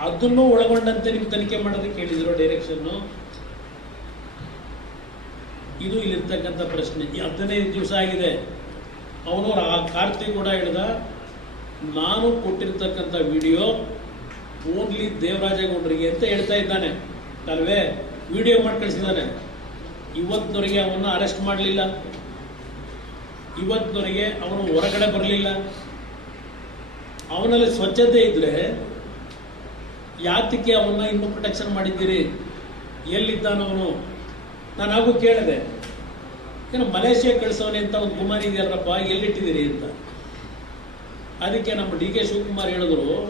ಅದನ್ನು ಒಳಗೊಂಡಂತೆ ನಿಮ್ಗೆ ತನಿಖೆ ಮಾಡೋದಕ್ಕೆ ಹೇಳಿದ್ರು ಡೈರೆಕ್ಷನ್ನು? ಇದು ಇಲ್ಲಿರ್ತಕ್ಕಂಥ ಪ್ರಶ್ನೆ. ಈ ಹದಿನೈದು ದಿವಸ ಆಗಿದೆ. ಅವನು ಆ ಕಾರ್ತಿ ಕೂಡ ಹೇಳಿದ, ನಾನು ಕೊಟ್ಟಿರ್ತಕ್ಕಂಥ ವಿಡಿಯೋ ಓನ್ಲಿ ದೇವರಾಜೇಗೌಡರಿಗೆ ಅಂತ ಹೇಳ್ತಾ ಇದ್ದಾನೆ. ಅಲ್ವೇ? ವಿಡಿಯೋ ಮಾಡಿ ಕಳಿಸಿದ್ದಾನೆ. ಇವತ್ತಿನವರೆಗೆ ಅವನ್ನ ಅರೆಸ್ಟ್ ಮಾಡಲಿಲ್ಲ. ಇವತ್ತಿನವರೆಗೆ ಅವನು ಹೊರಗಡೆ ಬರಲಿಲ್ಲ. ಅವನಲ್ಲಿ ಸ್ವಚ್ಛತೆ ಇದ್ರೆ ಯಾತಕ್ಕೆ ಅವನ್ನ ಇನ್ನೂ ಪ್ರೊಟೆಕ್ಷನ್ ಮಾಡಿದ್ದೀರಿ? ಎಲ್ಲಿದ್ದಾನವನು ನಾನು ಹಾಗೂ ಕೇಳಿದೆ. ಏನೋ ಮಲೇಷ್ಯಾ ಕಳಿಸೋನೆ ಅಂತ ಒಂದು ಕುಮಾರ್ ಇದೆಯಲ್ಲಪ್ಪ, ಎಲ್ಲಿಟ್ಟಿದ್ದೀರಿ ಅಂತ. ಅದಕ್ಕೆ ನಮ್ಮ ಡಿ ಕೆ ಶಿವಕುಮಾರ್ ಹೇಳಿದ್ರು,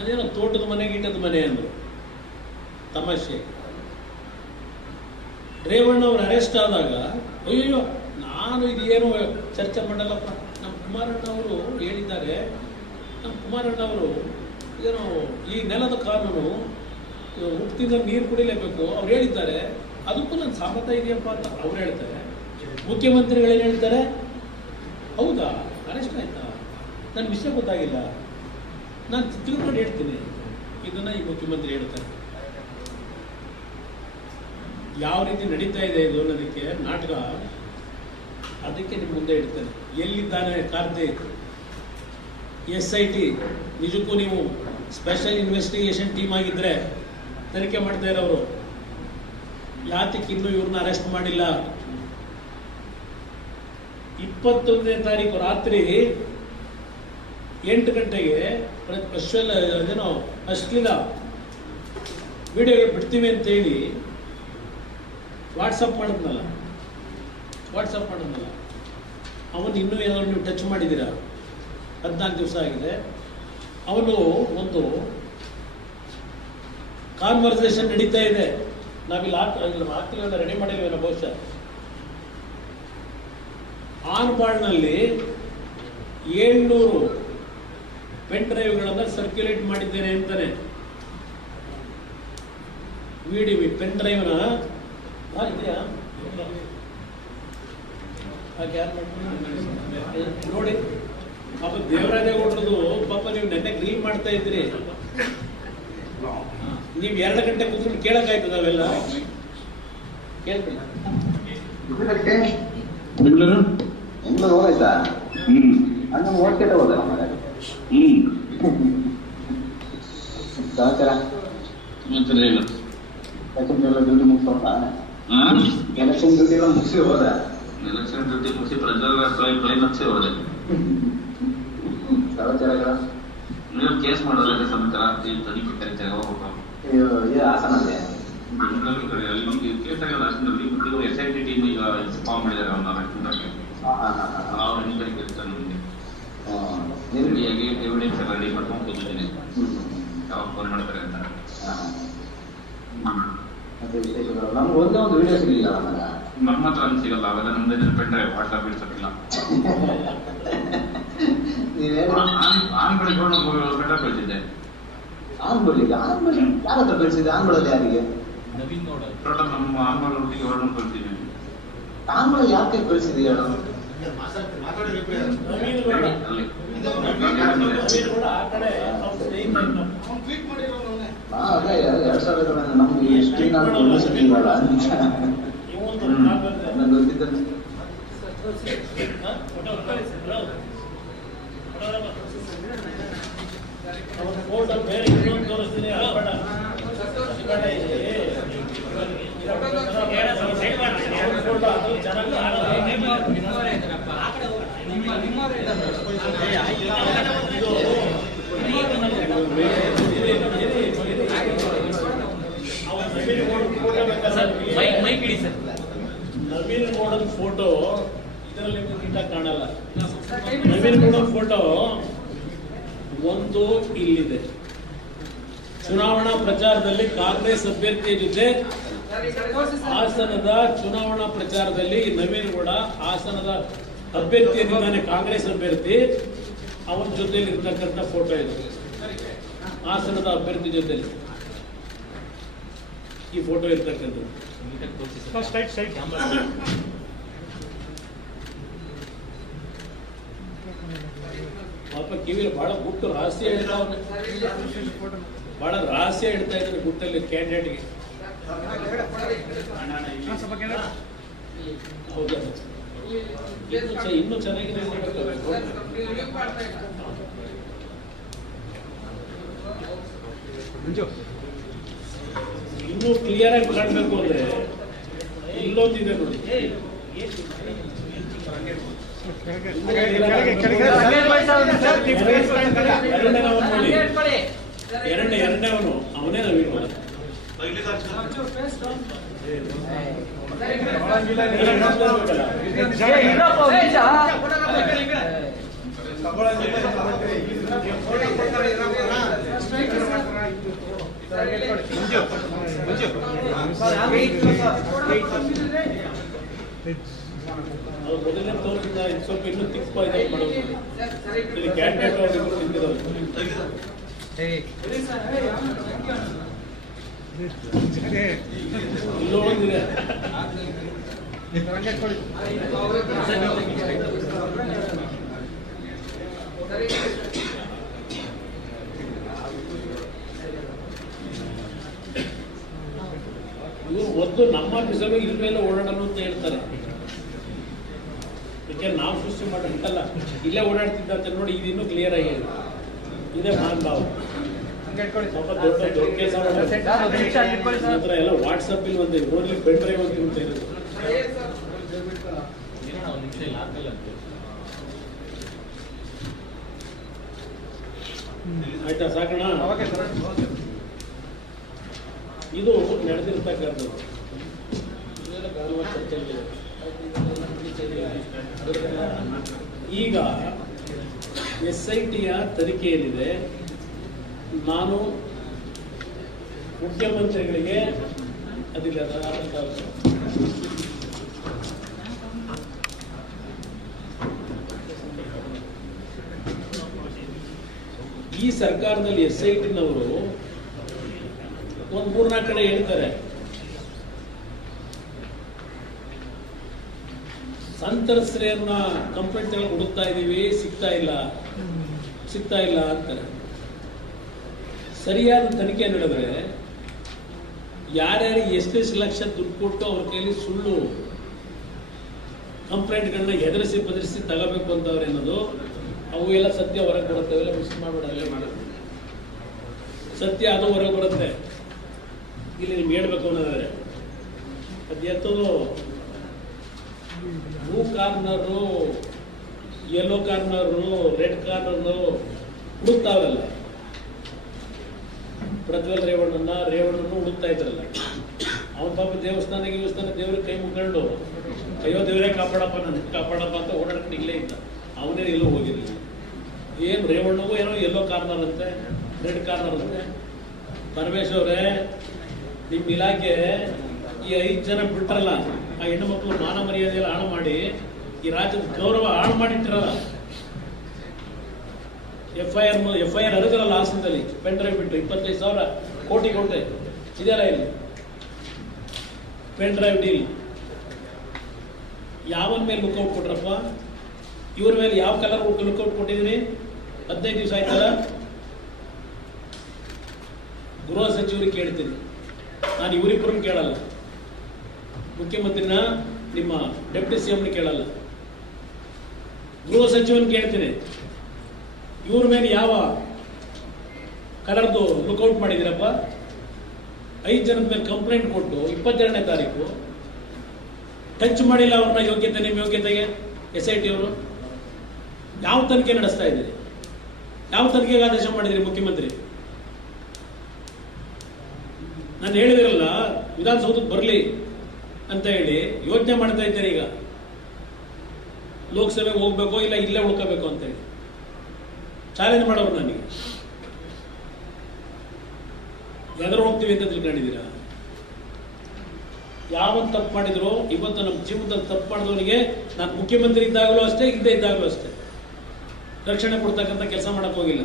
ಅದೇನೋ ತೋಟದ ಮನೆ, ಗಿಟ್ಟದ ಮನೆ ಅಂದರು. ತಮಾಷೆ. ರೇವಣ್ಣ ಅವ್ರು ಅರೆಸ್ಟ್ ಆದಾಗ ಅಯ್ಯೋ ನಾನು ಇದೇನು ಚರ್ಚೆ ಮಾಡಲ್ಲಪ್ಪ? ನಮ್ಮ ಕುಮಾರಣ್ಣ ಅವರು ಹೇಳಿದ್ದಾರೆ. ನಮ್ಮ ಕುಮಾರಣ್ಣ ಅವರು ಏನೋ, ಈ ನೆಲದ ಕಾನೂನು ಹುಟ್ಟಿದ ನೀರು ಕುಡಿಲೇಬೇಕು, ಅವ್ರು ಹೇಳಿದ್ದಾರೆ. ಅದಕ್ಕೂ ನನ್ನ ಸಾಮರ್ಥ್ಯ ಇದೆಯಪ್ಪ ಅಂತ ಅವ್ರು ಹೇಳ್ತಾರೆ. ಮುಖ್ಯಮಂತ್ರಿಗಳೇನು ಹೇಳ್ತಾರೆ? ಹೌದಾ? ಅರೆಸ್ಟ್ ಆಯ್ತಾ? ನನ್ನ ವಿಷಯ ಗೊತ್ತಾಗಿಲ್ಲ. ನಾನು ತಿಳ್ಕೊಂಡು ಹೇಳ್ತೀನಿ. ಇದನ್ನು ಈ ಮುಖ್ಯಮಂತ್ರಿ ಹೇಳ್ತಾರೆ. ಯಾವ ರೀತಿ ನಡೀತಾ ಇದೆ ಇದು ಅನ್ನೋದಕ್ಕೆ ನಾಟಕ ಅದಕ್ಕೆ ನಿಮ್ಮ ಮುಂದೆ ಇಡ್ತೇನೆ. ಎಲ್ಲಿದ್ದಾನೆ ಕಾರ್ತಿಕ್? S I T. ನಿಜಕ್ಕೂ ನೀವು ಸ್ಪೆಷಲ್ ಇನ್ವೆಸ್ಟಿಗೇಷನ್ ಟೀಮ್ ಆಗಿದ್ರೆ ತನಿಖೆ ಮಾಡ್ತಾ ಇರೋರು. ಯಾತಕ್ಕೆ ಇನ್ನೂ ಇವ್ರನ್ನ ಅರೆಸ್ಟ್ ಮಾಡಿಲ್ಲ? ಇಪ್ಪತ್ತೊಂದನೇ ತಾರೀಕು ರಾತ್ರಿ ಎಂಟು ಗಂಟೆಗೆ ಸ್ಪೆಷಲ್ ಅದೇನೋ, ಅಶ್ಲೀಲ ವಿಡಿಯೋಗಳು ಬಿಡ್ತೀವಿ ಅಂತ ಹೇಳಿ ವಾಟ್ಸಪ್ ಮಾಡಿದ್ನಲ್ಲ. ವಾಟ್ಸಪ್ ಮಾಡಿದ್ನಲ್ಲ. ಅವನು ಇನ್ನೂ ಏನಾದ್ರು ನೀವು ಟಚ್ ಮಾಡಿದ್ದೀರಾ? ಹದಿನಾಲ್ಕು ದಿವಸ ಆಗಿದೆ. ಅವನು ಒಂದು ಕಾನ್ವರ್ಸೇಷನ್ ನಡೀತಾ ಇದೆ. ನಾವಿಲ್ಲಿ ಹಾಕ್ತಿಲ್ಲ ರೆಡಿ ಮಾಡಿಲ್ವೇನೋ ಬಹುಶಃ. ಆನ್ ಬಾಳ್ನಲ್ಲಿ ಏಳ್ನೂರು ಪೆನ್ ಡ್ರೈವ್ಗಳನ್ನು ಸರ್ಕ್ಯುಲೇಟ್ ಮಾಡಿದ್ದೇನೆ ಅಂತಾನೆ. ವಿಡಿವಿ ಪೆನ್ ಡ್ರೈವ್ನ ಇದೆಯಾ? ನೋಡಿ. ಪಾಪ ದೇವರಾಜೇಗೌಡರದು ಪಾಪ ನೀವು ನೆನ್ನೆ ಕ್ಲೀನ್ ಮಾಡ್ತಾ ಇದ್ರಿ. ನೀವು ಎರಡು ಗಂಟೆ ಕೂತ್ಕೊಂಡು ಕೇಳಕ್ಕಾಯ್ತದ ಅವೆಲ್ಲ? ಕೇಳ್ತೀನಿ. ಹೋಗಾಯ್ತಾ ಹ್ಮ್. ಅಣ್ಣ ಹೋದ ಹ್ಮ್. ಸಹಚಾರ ಮತ್ತೆ ಎಲೆಕ್ಷನ್ ಎಲ್ಲ ಡ್ಯೂಟಿ ಮುಗಿಸೋಣ ಹಾ ಎಲೆಕ್ಷನ್ ಎಲ್ಲ ಮುಗಿಸಿ ಹೋದ? ಎಲೆಕ್ಷನ್ ಡ್ಯೂಟಿ ಮುಗಿಸಿ ಪ್ರಜಾಗಳ ಕ್ಲೈಮಾಕ್ಸ್ ಹೋದೆ. ನೀವು ಕೇಸ್ ಮಾಡೋದ್ರೆ ಸಮಾಚಾರ ಈ ತನಿಖೆ ಕರಿತಾರೆ ಹೋಗ್ಬೇಕು ಅಯ್ಯೋ ಇದು ಹಾಸನಲ್ಲೇ? ಬೆಂಗಳೂರು ಕಡೆ ಅಲ್ಲಿ ಕೇಸ್ ಆಗಲ್ಲ ಮತ್ತೆ ಎಸ್ ಐ ಟಿ ಟೀಮ್ ಈಗ ಫಾರ್ಮ್ ಮಾಡಿದ್ದಾರೆ ಅವನ್ನ ನಮಗೆ. ನಿಮ್ಗೆ. ಎವಿಡೆನ್ಸ್ ಎಲ್ಲ ರೆಡಿ ಮಾಡ್ಕೊಂಡು ಕೂತಿದ್ದೀನಿ. ಯಾವಾಗ ಫೋನ್ ಮಾಡ್ತಾರೆ ಅಂತ. ನಮ್ಗೆ ಒಂದೇ ಒಂದು ವಿಡಿಯೋ ಸಿಗಲಿಲ್ಲ ನಮ್ಮ ಹತ್ರ ಸಿಗಲ್ಲ ಅವೆಲ್ಲ ನಮ್ದೇ ನೆನಪಿಟ್ರೆ ವಾಟ್ಸಪ್ ಬಿಡ್ಸಕ್ಕಿಲ್ಲ ನೀವೇನು? ಆನ್ ಬೆಳಿಗ್ಗೆ ಪೆಟ್ರೋಲ್ ಕಳಿಸಿದ್ದೆ. ಆನ್ ಬಿಡ್ಲಿಕ್ಕೆ ಆನ್ ಬಿಡ್ಲಿ ಯಾರ ಹತ್ರ ಕಳಿಸಿದೆ ಆನ್ ಬಿಡೋದು ಯಾರಿಗೆ? ಟೋಟಲ್ ನಮ್ಮ ಆನ್ ಮಾಡೋ ಒಟ್ಟಿಗೆ ಹೊರಡು ಕಳಿಸ್ತೀವಿ ಆನ್ ಬಿಡೋದು ಯಾಕೆ ಕಳಿಸಿದೀಯ ನವೀನ್ ನವೀನ್ ಅದೇ ಎರಡ್ ಸಾವಿರದ ನಮ್ಗೆ ಎಷ್ಟು ಗೊತ್ತಿದ್ದ ಹಾ? ಫೋಟೋ ಕಳಿಸಿದ್ರು? ಅವ್ರ ಫೋಟೋ ಬೇರೆ ಇನ್ನೊಂದು ತೋರಿಸ್ತೀನಿ ಅದು ಬೇಡ. ಅದು ಬೇಡ ಇಲ್ಲಿ. ಅವ್ರ ಫೋಟೋ ಅದು ಚೆನ್ನಾಗಿ ಕಾಣಲ್ಲ. ಅವ್ರ ನವೀನ್ ಗೌಡನ್ ಫೋಟೋ ಫೋಟೋ ಇದರಲ್ಲಿ ಕಾಣಲ್ಲ ನವೀನ್ ಗೌಡನ್ ಫೋಟೋ ಒಂದು ಇಲ್ಲಿದೆ. ಚುನಾವಣಾ ಪ್ರಚಾರದಲ್ಲಿ ಕಾಂಗ್ರೆಸ್ ಅಭ್ಯರ್ಥಿ ಜೊತೆ ಹಾಸನದ ಚುನಾವಣಾ ಪ್ರಚಾರದಲ್ಲಿ ನವೀನ್ ಗೌಡ ಹಾಸನದ ಅಭ್ಯರ್ಥಿ ಏನಿದ್ದಾನೆ? ಕಾಂಗ್ರೆಸ್ ಅಭ್ಯರ್ಥಿ. ಅವನ ಜೊತೆಲಿ ಇರ್ತಕ್ಕಂಥ ಫೋಟೋ ಇದೆ. ಹಾಸನದ ಅಭ್ಯರ್ಥಿ ಜೊತೆಲಿ ಈ ಫೋಟೋ ಇರ್ತಕ್ಕಂಥದ್ದು. ಪಾಪ ಕಿವಿಲಿ ಬಹಳ ಗುಟ್ಟು ರಹಸ್ಯ ಬಹಳ ರಹಸ್ಯ ಇಡ್ತಾ ಇದ್ದಾರೆ ಗುಟ್ಟಲ್ಲಿ ಕ್ಯಾಂಡಿಡೇಟ್ಗೆ ಹೌದಾ ಇನ್ನೂ ಚೆನ್ನಾಗಿದೆ ಇನ್ನೂ ಕ್ಲಿಯರ್ ಆಗಿ ಕಾಣಬೇಕು ಅಂದ್ರೆ ಇಲ್ಲೊಂದಿದೆ ನೋಡಿ ಎರಡನೇ ಎರಡನೇವನು ಅವನೇ ನವೀನ್ ಸರ್ ಅವ್ರು ಮೊದಲನೇ ತೋರಿಸಿದ ಇದು ಸ್ವಲ್ಪ ಇನ್ನೂ ತಿಪ್ಪ ಇದೆ ಮಾಡೋದು. ಇಲ್ಲಿ ಕ್ಯಾಂಡಿಡೇಟ್ ಅವರು ತಿಂದಿರೋದು ಇಲ್ಲೂ ಒಂದಿದೆ ನಮ್ಮ ಬಿಸಿಲು ಇಲ್ಮೇಲೆ ಓಡಾಡಲು ಅಂತ ಹೇಳ್ತಾರೆ. ಯಾಕೆ ನಾವು ಸೃಷ್ಟಿ ಮಾಡಿರ್ತಲ್ಲ ಇಲ್ಲೇ ಓಡಾಡ್ತಿದ್ದ ಅಂತ ನೋಡಿ ಇದಿನ್ನೂ ಕ್ಲಿಯರ್ ಆಗಿ. ಇದೇ. ಮಾನ್ ಭಾವ ಹತ್ರ ಎಲ್ಲ ವಾಟ್ಸಪ್ ಇಲ್ಲಿ ಒಂದು ಓನ್ಲಿ ಪೆನ್ ಡ್ರೈವ್ ಅಂತ ಇರುತ್ತೆ ಇರೋದು ಆಯ್ತಾ ಸಾಕಣ ಇದು ನಡೆದಿರ್ತಕ್ಕಂಥದ್ದು. ಚರ್ಚೆಯಲ್ಲಿ ಈಗ ಎಸ್ ಐ ಟಿಯ ತನಿಖೆ ನಾನು ಮುಖ್ಯಮಂತ್ರಿಗಳಿಗೆ ಅದಿಲ್ಲ ಅದು- ಈ ಸರ್ಕಾರದಲ್ಲಿ ಎಸ್ ಐ ಟಿನವರು ಒಂದು ಮೂರ್ನಾಲ್ಕು ಕಡೆ ಹೇಳ್ತಾರೆ. ಸಂತ್ರಸ್ತರನ್ನ ಕಂಪ್ಲೇಂಟ್ ಹುಡುಕ್ತಾ ಇದ್ದೀವಿ ಸಿಗ್ತಾ ಇಲ್ಲ. ಸಿಗ್ತಾ ಇಲ್ಲ ಅಂತಾರೆ. ಸರಿಯಾದ ತನಿಖೆ ನಡೆದ್ರೆ ಯಾರ್ಯಾರು ಎಷ್ಟೆಷ್ಟು ಲಕ್ಷ ದುಡ್ಡು ಕೊಟ್ಟು ಅವ್ರ ಕೈಲಿ ಸುಳ್ಳು ಕಂಪ್ಲೇಂಟ್ಗಳನ್ನ ಎದುರಿಸಿ ಬದರಿಸಿ ತಗೋಬೇಕು ಅಂತವ್ರು ಅನ್ನೋದು ಅವು ಎಲ್ಲ ಸತ್ಯ ಹೊರಗೆ ಬರುತ್ತೆ, ಅವೆಲ್ಲ ಮಿಸ್ ಮಾಡಬೇಡ ಮಾಡೋದು. ಸತ್ಯ ಅದು ಹೊರಗೆ ಬರುತ್ತೆ. ಇಲ್ಲಿ ನಿಮ್ಗೆ ಹೇಳ್ಬೇಕು ಅನ್ನೋದಾದ್ರೆ, ಅದು ಎತ್ತದು blue corner yellow corner red corner ಹುಡುಕ್ತಾವಲ್ಲ Prajwal ರೇವಣ್ಣನ, ರೇವಣ್ಣನೂ ಹುಡುಕ್ತಾ ಇದ್ರಲ್ಲ. ಅವನ ಪಾಪ ದೇವಸ್ಥಾನ ದೇವಸ್ಥಾನ ದೇವ್ರಿಗೆ ಕೈ ಮುಗ್ಕೊಂಡು ಅಯ್ಯೋ, ದೇವರೇ ಕಾಪಾಡಪ್ಪ ನನ್ನ ಕಾಪಾಡಪ್ಪ ಅಂತ ಓಡಾಡ್ಕೊಂಡು ಇಲ್ಲೇ. ಇದ್ದ ಅವನೇ ಎಲ್ಲೂ ಹೋಗಿರಲಿಲ್ಲ ಏನು ರೇವಣ್ಣಗೂ ಏನೋ ಎಲ್ಲೋ ಕಾರ್ನರ್ ಅಂತೆ ರೆಡ್ ಕಾರ್ನರ್ ಅಂತೆ. ಪರಮೇಶ್ವರೇ ನಿಮ್ಮ ಇಲಾಖೆ ಈ ಐದು ಜನ ಬಿಟ್ರಲ್ಲ. ಆ ಹೆಣ್ಣು ಮಕ್ಕಳು ಮಾನ ಮರ್ಯಾದೆ ಎಲ್ಲ ಹಾಳು ಮಾಡಿ ಈ ರಾಜ್ಯದ ಗೌರವ ಹಾಳು ಮಾಡಿಟ್ಟಿರಲ್ಲ. F I R F I R ಅರಗರಲ್ಲ ಹಾಸನದಲ್ಲಿ ಪೆನ್ ಡ್ರೈವ್ ಬಿಟ್ಟು ಇಪ್ಪತ್ತೈದು ಸಾವಿರ ಕೋಟಿ ಕೊಟ್ಟೆ. ಇದೆಯಲ್ಲ ಇಲ್ಲಿ? ಪೆನ್ ಡ್ರೈವ್ ಡೀಲ್ ಯಾವನ ಮೇಲೆ ಲುಕ್ಔಟ್ ಕೊಟ್ರಪ್ಪ? ಇವ್ರ ಮೇಲೆ ಯಾವ ಕಲರ್ ಲುಕ್ಔಟ್ ಕೊಟ್ಟಿದ್ದೀನಿ ಹದಿನೈದು ದಿವಸ ಆಯ್ತಲ್ಲ? ಗೃಹ ಸಚಿವರಿಗೆ ಕೇಳ್ತೀನಿ. ನಾನು ಇವರಿಬ್ಬರನ್ನು ಕೇಳಲ್ಲ. ಮುಖ್ಯಮಂತ್ರಿನ ನಿಮ್ಮ ಡೆಪ್ಟಿ ಸಿ ಎಂನ ಕೇಳಲ್ಲ. ಗೃಹ ಸಚಿವನ ಕೇಳ್ತೀನಿ. ಇವ್ರ ಮೇಲೆ ಯಾವ ಕಲರ್ದು ಲುಕ್ಔಟ್ ಮಾಡಿದಿರಪ್ಪ? ಐದು ಜನದ ಮೇಲೆ ಕಂಪ್ಲೇಂಟ್ ಕೊಟ್ಟು ಇಪ್ಪತ್ತೆರಡನೇ ತಾರೀಕು. ಟಚ್ ಮಾಡಿಲ್ಲ ಅವ್ರನ್ನ ಯೋಗ್ಯತೆ, ನಿಮ್ಮ ಯೋಗ್ಯತೆಗೆ? ಎಸ್ ಐ ಟಿ ಅವರು? ಯಾವ ತನಿಖೆ ನಡೆಸ್ತಾ ಇದ್ದೀರಿ? ಯಾವ ತನಿಖೆಗೆ ಆದೇಶ ಮಾಡಿದಿರಿ ಮುಖ್ಯಮಂತ್ರಿ? ನಾನು ಹೇಳಿದಿರಲ್ಲ, ವಿಧಾನಸೌಧಕ್ಕೆ ಬರಲಿ. ಅಂತ ಹೇಳಿ ಯೋಚನೆ ಮಾಡ್ತಾ ಇದ್ದಾರೆ ಈಗ. ಲೋಕಸಭೆಗೆ ಹೋಗ್ಬೇಕೋ ಇಲ್ಲ ಇಲ್ಲೇ ಉಳ್ಕೋಬೇಕು ಅಂತ ಹೇಳಿ ಚಾಲೆಂಜ್ ಮಾಡೋರು ನನಗೆ. ಎದುರು ಹೋಗ್ತೀವಿ ಅಂತ ತಿಳ್ಕೊಂಡಿದ್ದೀರಾ? ಯಾವತ್ತು ತಪ್ಪು ಮಾಡಿದ್ರು, ಇವತ್ತು ನಮ್ಮ ಜೀವನದಲ್ಲಿ ತಪ್ಪು ಮಾಡಿದವನಿಗೆ ನಾನು ಮುಖ್ಯಮಂತ್ರಿ ಇದ್ದಾಗಲೂ ಅಷ್ಟೇ ಇಲ್ಲದೆ ಇದ್ದಾಗಲೂ ಅಷ್ಟೇ. ರಕ್ಷಣೆ ಕೊಡ್ತಕ್ಕಂಥ ಕೆಲಸ ಮಾಡಕ್ಕೆ ಹೋಗಿಲ್ಲ.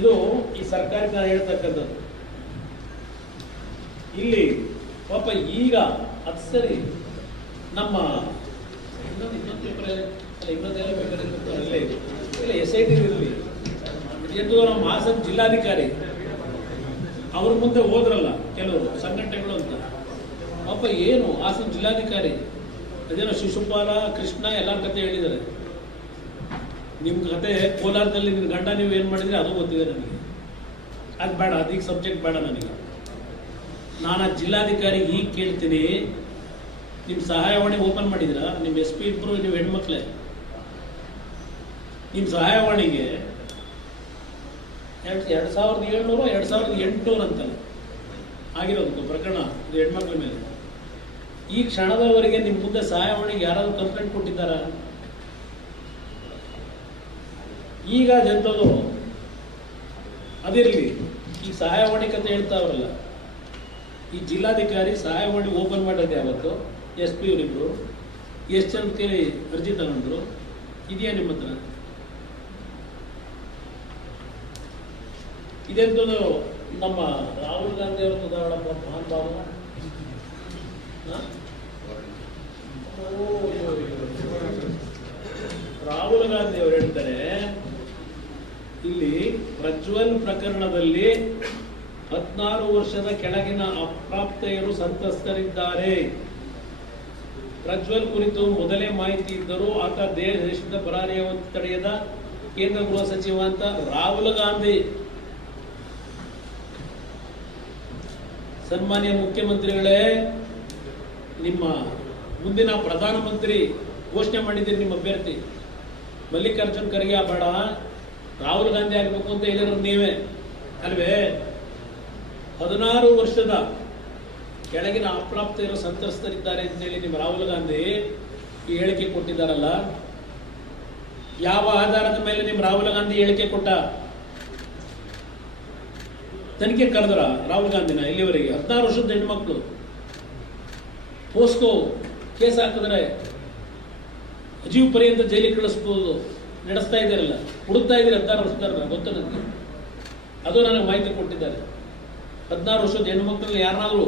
ಇದು ಈ ಸರ್ಕಾರಕ್ಕೆ ನಾನು ಹೇಳ್ತಕ್ಕಂಥದ್ದು. ಇಲ್ಲಿ ಪಾಪ ಈಗ ಅದು ಸರಿ ನಮ್ಮ ಇನ್ನೊಂದು ಇನ್ನೊಂದು ಅಲ್ಲ ಇನ್ನೊಂದೆಲ್ಲ ಅಲ್ಲೇ ಇಲ್ಲ ಎಸ್ ಐ ಟಿ ಇರಲಿ. ಎಂದು ನಮ್ಮ ಹಾಸನ ಜಿಲ್ಲಾಧಿಕಾರಿ. ಅವ್ರ ಮುಂದೆ ಹೋದ್ರಲ್ಲ ಕೆಲವರು, ಸಂಘಟನೆಗಳು ಅಂತ. ಪಾಪ ಏನು ಹಾಸನ ಜಿಲ್ಲಾಧಿಕಾರಿ? ಅದೇನೋ ಶಿಶುಪಾಲ, ಕೃಷ್ಣ ಎಲ್ಲರ ಕತೆ ಹೇಳಿದ್ದಾರೆ. ನಿಮ್ಮ ಕತೆ ಕೋಲಾರದಲ್ಲಿ ನಿನ್ನ ಗಂಡ ನೀವು ಏನು ಮಾಡಿದ್ರೆ ಅದು ಗೊತ್ತಿದೆ ನನಗೆ. ಅದು ಬೇಡ ಅದೀಗ ಸಬ್ಜೆಕ್ಟ್ ಬೇಡ ನನಗೆ. ನಾನು ಆ ಜಿಲ್ಲಾಧಿಕಾರಿ ಈಗ ಕೇಳ್ತೀನಿ ನಿಮ್ಮ ಸಹಾಯವಾಣಿ ಓಪನ್ ಮಾಡಿದ್ರಾ? ನಿಮ್ಮ ಎಸ್ ಪಿ ಇಬ್ಬರು ನೀವು ಹೆಣ್ಮಕ್ಳೇ? ನಿಮ್ಮ ಸಹಾಯವಾಣಿಗೆ ಎರಡು ಎರಡು ಸಾವಿರದ ಏಳ್ನೂರು, ಎರಡು ಸಾವಿರದ ಎಂಟುನೂರು ಅಂತಲ್ಲ. ಆಗಿರೋದು ಪ್ರಕರಣ, ಇದು ಹೆಣ್ಮಕ್ಳ ಮೇಲೆ. ಈ ಕ್ಷಣದವರೆಗೆ ನಿಮ್ಮ ಮುಂದೆ ಸಹಾಯವಾಣಿಗೆ ಯಾರಾದರೂ ಕಂಪ್ಲೇಂಟ್ ಕೊಟ್ಟಿದ್ದಾರಾ? ಈಗ ಅದೆಂಥದ್ದು ಅದಿರಲಿ, ಈ ಸಹಾಯವಾಣಿ ಕತೆ ಹೇಳ್ತಾವ್ರಲ್ಲ ಈ ಜಿಲ್ಲಾಧಿಕಾರಿ ಸಹಾಯವಾಣಿ ಓಪನ್ ಮಾಡೋದು ಅವತ್ತು, ಎಸ್ ಪಿ ಅವರಿಬ್ಬರು ಎಸ್ ಜನ ಕೇಳಿ ಅರ್ಜಿ ತಗೊಂಡ್ರು. ಇದೆಯಾ ನಿಮ್ಮ ಹತ್ರ? ಇದೆಂಥದ್ದು ನಮ್ಮ ರಾಹುಲ್ ಗಾಂಧಿ ಅವ್ರ ಉದಾಹರಣೆ ಮಹಾನ್ ಭಾವ. ರಾಹುಲ್ ಗಾಂಧಿ ಅವರು ಹೇಳ್ತಾರೆ, ಇಲ್ಲಿ ಪ್ರಜ್ವಲ್ ಪ್ರಕರಣದಲ್ಲಿ ಹದಿನಾರು ವರ್ಷದ ಕೆಳಗಿನ ಅಪ್ರಾಪ್ತೆಯರು ಸಂತ್ರಸ್ತರಿದ್ದಾರೆ. ಪ್ರಜ್ವಲ್ ಕುರಿತು ಮೊದಲೇ ಮಾಹಿತಿ ಇದ್ದರೂ ಆತ ದೇಶದ ಪರಾರಿಯಾಗುವಂತೆ ತಡೆಯದ ಕೇಂದ್ರ ಗೃಹ ಸಚಿವ ಅಂತ ರಾಹುಲ್ ಗಾಂಧಿ. ಸನ್ಮಾನ್ಯ ಮುಖ್ಯಮಂತ್ರಿಗಳೇ, ನಿಮ್ಮ ಮುಂದಿನ ಪ್ರಧಾನಮಂತ್ರಿ ಘೋಷಣೆ ಮಾಡಿದ್ದೀರಿ ನಿಮ್ಮ ಅಭ್ಯರ್ಥಿ. ಮಲ್ಲಿಕಾರ್ಜುನ್ ಖರ್ಗೆ ಬೇಡ. ರಾಹುಲ್ ಗಾಂಧಿ ಆಗಬೇಕು ಅಂತ ಹೇಳಿದ್ರು ನೀವೇ. ಅಲ್ವೇ? ಹದಿನಾರು ವರ್ಷದ ಕೆಳಗಿನ ಅಪ್ರಾಪ್ತೆಯರು ಸಂತ್ರಸ್ತರಿದ್ದಾರೆ ಅಂತೇಳಿ ನಿಮ್ಮ ರಾಹುಲ್ ಗಾಂಧಿ ಈ ಹೇಳಿಕೆ ಕೊಟ್ಟಿದ್ದಾರಲ್ಲ, ಯಾವ ಆಧಾರದ ಮೇಲೆ ನಿಮ್ಮ ರಾಹುಲ್ ಗಾಂಧಿ ಹೇಳಿಕೆ ಕೊಟ್ಟ? ತನಿಖೆ ಕರೆದ್ರ ರಾಹುಲ್ ಗಾಂಧಿನ ಇಲ್ಲಿವರೆಗೆ ಹದಿನಾರು ವರ್ಷದ ಹೆಣ್ಮಕ್ಳು. ಪೋಸ್ಕೋ ಕೇಸ್ ಹಾಕಿದ್ರೆ ಜೀವ ಪರ್ಯಂತ ಜೈಲಿಗೆ ಕಳಿಸ್ಬೋದು ನಡೆಸ್ತಾ ಇದ್ದಾರಲ್ಲ, ಹುಡುಕ್ತಾ ಇದ್ದೀರಿ ಹದಿನಾರು ವರ್ಷದ ಗೊತ್ತು ನನಗೆ ಅದು ನನಗೆ ಮಾಹಿತಿ ಕೊಟ್ಟಿದ್ದಾರೆ. ಹದಿನಾರು ವರ್ಷದ ಹೆಣ್ಮಕ್ಳನ್ನ ಯಾರಾದ್ರೂ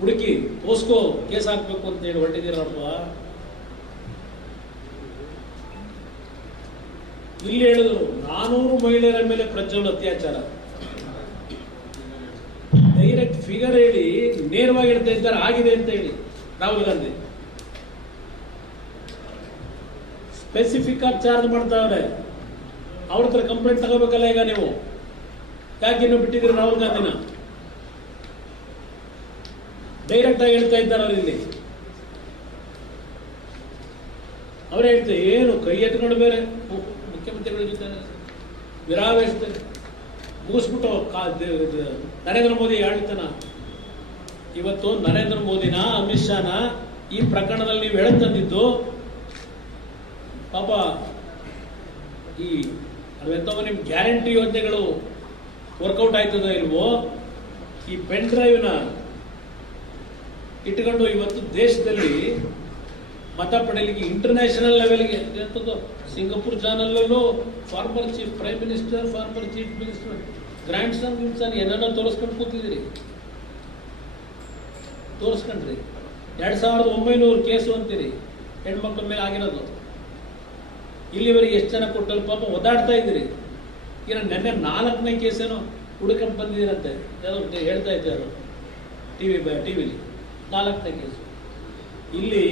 ಹುಡುಕಿ ಪೋಸ್ಕೋ ಕೇಸ್ ಹಾಕ್ಬೇಕು ಅಂತ ಹೇಳಿ ಹೊರಟಿದ್ದೀರಪ್ಪ ಇಲ್ಲಿ ಹೇಳಿದ್ರು, ನಾನೂರು ಮಹಿಳೆಯರ ಮೇಲೆ ಪ್ರಜ್ವಲ್ ಅತ್ಯಾಚಾರ. ಡೈರೆಕ್ಟ್ ಫಿಗರ್ ಹೇಳಿ, ನೇರವಾಗಿ ಹೇಳ್ತಾ ಇದ್ದಾರೆ, ಆಗಿದೆ ಅಂತ ಹೇಳಿ, ರಾಹುಲ್ ಗಾಂಧಿ. ಸ್ಪೆಸಿಫಿಕ್ ಆಗಿ ಚಾರ್ಜ್ ಮಾಡ್ತಾವ್ರೆ ಅವ್ರ ಹತ್ರ ಕಂಪ್ಲೇಂಟ್ ತಗೋಬೇಕಲ್ಲ ಈಗ ನೀವು? ಯಾಕೆ ಇನ್ನು ಬಿಟ್ಟಿದ್ರು ರಾಹುಲ್ ಗಾಂಧಿನ. ಡೈರೆಕ್ಟ್ ಆಗಿ ಹೇಳ್ತಾ ಇದ್ದಾರೆ ಅವ್ರು ಇಲ್ಲಿ. ಅವ್ರು ಹೇಳ್ತಾರೆ, ಏನು ಕೈ ಎತ್ಕೊಂಡು ಬೇರೆ ಮುಖ್ಯಮಂತ್ರಿಗಳು ಜೊತೆ ವಿರಾವೇಶದಲ್ಲಿ ಮುಗಿಸ್ಬಿಟ್ಟು ನರೇಂದ್ರ ಮೋದಿ ಆಳ್ತನ ಇವತ್ತು ನರೇಂದ್ರ ಮೋದಿನ, ಅಮಿತ್ ಶಾನ ಈ ಪ್ರಕರಣದಲ್ಲಿ ನೀವು ತಂದಿದ್ದು, ಪಾಪ ಈ ಅವೆಂತ ನಿಮ್ಮ ಗ್ಯಾರಂಟಿ ಯೋಜನೆಗಳು ವರ್ಕೌಟ್ ಆಯ್ತದ ಇಲ್ವೋ, ಈ ಪೆನ್ ಡ್ರೈವ್ನ ಇಟ್ಕೊಂಡು ಇವತ್ತು ದೇಶದಲ್ಲಿ ಮತ ಪಡೆಯಲಿಕ್ಕೆ ಇಂಟರ್ನ್ಯಾಷನಲ್ ಲೆವೆಲ್ಗೆ ಎಂಥದ್ದು Singapore ಚಾನಲಲ್ಲೂ former chief prime minister former chief minister grand son son ಏನನ್ನ ತೋರಿಸ್ಕೊಂಡು ಕೂತಿದ್ದೀರಿ. ತೋರಿಸ್ಕೊಂಡ್ರಿ. ಎರಡು ಸಾವಿರದ ಒಂಬೈನೂರು ಕೇಸು ಅಂತೀರಿ, ಹೆಣ್ಮಕ್ಳ ಮೇಲೆ ಆಗಿರೋದು. ಇಲ್ಲಿವರೆಗೆ ಎಷ್ಟು ಜನ ಕೊಟ್ಟಲ್ಲಿ ಪಾಪ ಒದಾಡ್ತಾ ಇದ್ದೀರಿ. ಈಗ ನೆನ್ನೆ ನಾಲ್ಕನೇ ಕೇಸೇನು ಹುಡುಕಂಡು ಬಂದಿದ್ದೀರಂತೆ. ಹೇಳ್ತಾ ಇದ್ದಾರೆ. ಟಿ ವಿ ಟಿ ವಿಲಿ ನಾಲ್ಕನೇ ಕೇಸು. ಇಲ್ಲಿ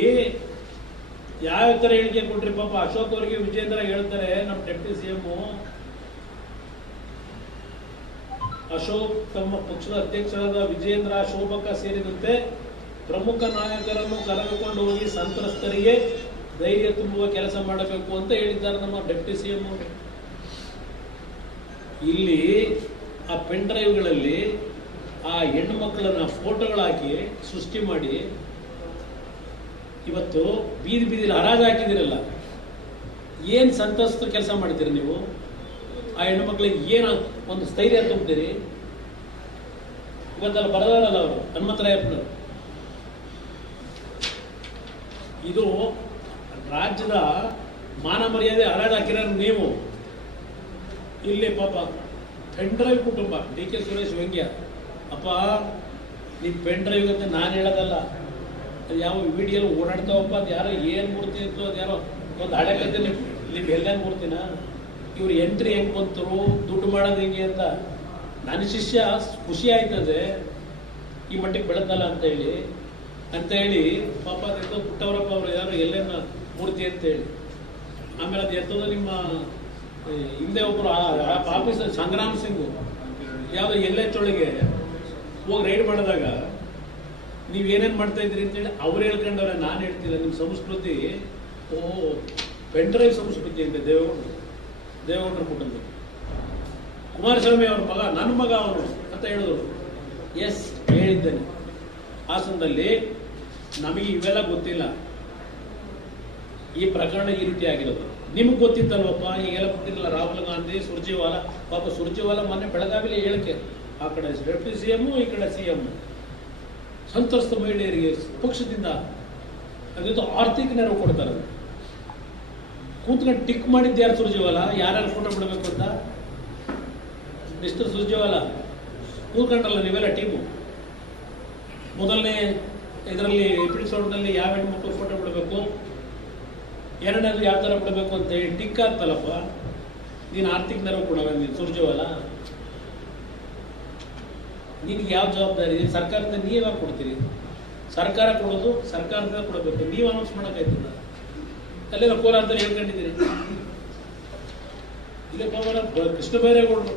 ಯಾವ ಥರ ಹೇಳಿಕೆ ಕೊಟ್ರಿ ಪಾಪ? ಅಶೋಕ್ ಅವರಿಗೆ ವಿಜೇಂದ್ರ ಹೇಳ್ತಾರೆ. ನಮ್ಮ ಡೆಪ್ಟಿ ಸಿ ಎಮ್ಮು ಅಶೋಕ್ ತಮ್ಮ ಪಕ್ಷದ ಅಧ್ಯಕ್ಷರಾದ ವಿಜೇಂದ್ರ ಶೋಭಕ ಸೇರಿದಂತೆ ಪ್ರಮುಖ ನಾಯಕರನ್ನು ಕರೆದುಕೊಂಡು ಹೋಗಿ ಸಂತ್ರಸ್ತರಿಗೆ ಧೈರ್ಯ ತುಂಬುವ ಕೆಲಸ ಮಾಡಬೇಕು ಅಂತ ಹೇಳಿದ್ದಾರೆ ನಮ್ಮ ಡೆಪ್ಟಿ ಸಿ ಎಂ ಇಲ್ಲಿ ಆ ಪೆನ್ ಡ್ರೈವ್ಗಳಲ್ಲಿ ಆ ಹೆಣ್ಣು ಮಕ್ಕಳನ್ನ ಫೋಟೋಗಳಾಕಿ ಸೃಷ್ಟಿ ಮಾಡಿ ಇವತ್ತು ಬೀದಿ ಬೀದಿಲಿ ಹರಾಜು ಹಾಕಿದಿರಲ್ಲ ಏನು ಸಂತಸ್ತ ಕೆಲಸ ಮಾಡ್ತೀರಿ ನೀವು? ಆ ಹೆಣ್ಣು ಮಕ್ಕಳಿಗೆ ಏನು ಒಂದು ಸ್ಥೈರ್ಯ ತುಂಬ್ತೀರಿ? ಇವತ್ತಲ್ಲ ಬರದಾರಲ್ಲ ಅವರು, ಹನುಮಂತರಾಯಪ್ಪನವರು. ಇದು ರಾಜ್ಯದ ಮಾನ ಮರ್ಯಾದೆ ಹರಾಜು ಹಾಕಿರೋ ನೀವು. ಇಲ್ಲಿ ಪಾಪ ಪೆನ್ ಡ್ರೈವ್ ಕುಟುಂಬ ಡಿ ಕೆ ಸುರೇಶ್ ವ್ಯಂಗ್ಯ. ಅಪ್ಪ, ನೀ ಪೆನ್ ಡ್ರೈವ್ ಅಂತ ನಾನು ಹೇಳೋದಲ್ಲ, ಅದು ಯಾವ ವಿಡಿಯೋ ಓಡಾಡ್ತಾವಪ್ಪ, ಅದು ಯಾರೋ ಏನು ಮೂರ್ತಿ ಇತ್ತು, ಅದು ಯಾರೋ ಒಂದು ಹಳೆ ಕಥೆಯಲ್ಲಿ ನಿಮ್ಮ ಎಲ್ಲೇನು ಮೂರ್ತಿನ? ಇವ್ರು ಎಂಟ್ರಿ ಹೆಂಗ್ ಬಂತರು, ದುಡ್ಡು ಮಾಡೋದು ಹೆಂಗೆ ಅಂತ ನನ್ನ ಶಿಷ್ಯ ಖುಷಿ ಆಯ್ತದೆ ಈ ಮಟ್ಟಿಗೆ ಬೆಳೆದಲ್ಲ ಅಂತ ಹೇಳಿ ಅಂತ ಹೇಳಿ, ಪಾಪ ಅದೆಂದು ಪುಟ್ಟವರಪ್ಪ ಅವರು ಯಾರು ಎಲ್ಲೇನ ಮೂರ್ತಿ ಅಂತ ಹೇಳಿ. ಆಮೇಲೆ ಅದು ಎತ್ತದ ನಿಮ್ಮ ಹಿಂದೆ ಒಬ್ಬರು ಆಫೀಸರ್ ಸಂಗ್ರಾಮ್ ಸಿಂಗ್, ಯಾವುದೋ ಎಲ್ಲೆ ಚೊಳಗೆ ಹೋಗಿ ರೈಡ್ ಮಾಡಿದಾಗ, ನೀವು ಏನೇನ್ ಮಾಡ್ತಾ ಇದ್ರಿ ಅಂತೇಳಿ ಅವ್ರು ಹೇಳ್ಕೊಂಡವ್ರೆ, ನಾನು ಹೇಳ್ತಿಲ್ಲ ನಿಮ್ಮ ಸಂಸ್ಕೃತಿ, ಓ ಪೆಂಡ್ರೈವ್ ಸಂಸ್ಕೃತಿ ಅಂತ, ದೇವೇಗೌಡರು. ದೇವೇಗೌಡರ ಕುಟುಂಬ ಕುಮಾರಸ್ವಾಮಿ ಅವ್ರ ಮಗ ನನ್ನ ಮಗ ಅವನು ಅಂತ ಹೇಳಿದ್ರು. ಎಸ್, ಹೇಳಿದ್ದೇನೆ. ಹಾಸನದಲ್ಲಿ ನಮಗೆ ಇವೆಲ್ಲ ಗೊತ್ತಿಲ್ಲ. ಈ ಪ್ರಕರಣ ಈ ರೀತಿ ಆಗಿರೋದು. ನಿಮ್ಗೆ ಗೊತ್ತಿತ್ತಲ್ವಪ್ಪ? ಈಗೆಲ್ಲ ಗೊತ್ತಿರಲಿಲ್ಲ ರಾಹುಲ್ ಗಾಂಧಿ, ಸುರ್ಜಿವಾಲ. ಪಾಪ ಸುರ್ಜಿವಾಲ ಮೊನ್ನೆ ಬೆಳಗಾವಿಲಿ ಹೇಳಕ್ಕೆ ಆ ಕಡೆ ಡೆಪ್ಟಿ ಸಿ ಎಮ್ಮು ಈ ಕಡೆ ಸಿ ಎಮ್ಮು ಸಂತ್ರಸ್ತ ಮಹಿಳೆಯರಿಗೆ ಪಕ್ಷದಿಂದ ಅದಿದ್ದು ಆರ್ಥಿಕ ನೆರವು ಕೊಡ್ತಾರೆ. ಕೂತ್ಕೊಂಡು ಟಿಕ್ ಮಾಡಿದ್ದು ಯಾರು ಸುರ್ಜಿವಾಲ? ಯಾರ್ಯಾರು ಫೋಟೋ ಬಿಡಬೇಕು ಅಂತ? ಮಿಸ್ಟರ್ ಸುರ್ಜಿವಾಲ. ಕೂತ್ಕೊಂಡಲ್ಲ ನೀವೆಲ್ಲ ಟೀಮು ಮೊದಲನೇ ಇದರಲ್ಲಿ ಎಪಿಸೋಡ್ನಲ್ಲಿ ಯಾವ ಹೆಣ್ಮಕ್ಳು ಫೋಟೋ ಬಿಡಬೇಕು? ಎರಡನೇದು ಯಾವ ಥರ ಕೊಡಬೇಕು ಅಂತ ಹೇಳಿ ಟಿಕ್ ಆಗ್ತಲ್ಲಪ್ಪ. ನೀನು ಆರ್ಥಿಕ ನೆರವು ಕೊಡವ ನೀನು ಸುರ್ಜೋವಲ್ಲ ನಿನಗೆ ಯಾವ ಜವಾಬ್ದಾರಿ? ಇದೆ ಸರ್ಕಾರದಿಂದ ನೀವಾಗ ಕೊಡ್ತೀರಿ? ಸರ್ಕಾರ ಕೊಡೋದು ಸರ್ಕಾರದಿಂದ ಕೊಡಬೇಕು. ನೀವು ಅನೌನ್ಸ್ ಮಾಡೋಕ್ಕಾಯ್ತದ? ಅಲ್ಲೆಲ್ಲ ಅಂತ ಹೇಳ್ಕೊಂಡಿದ್ದೀರಿ. ಇಲ್ಲೇ ಕೋಲ ಕೃಷ್ಣ ಬೈರೇಗೌಡರು.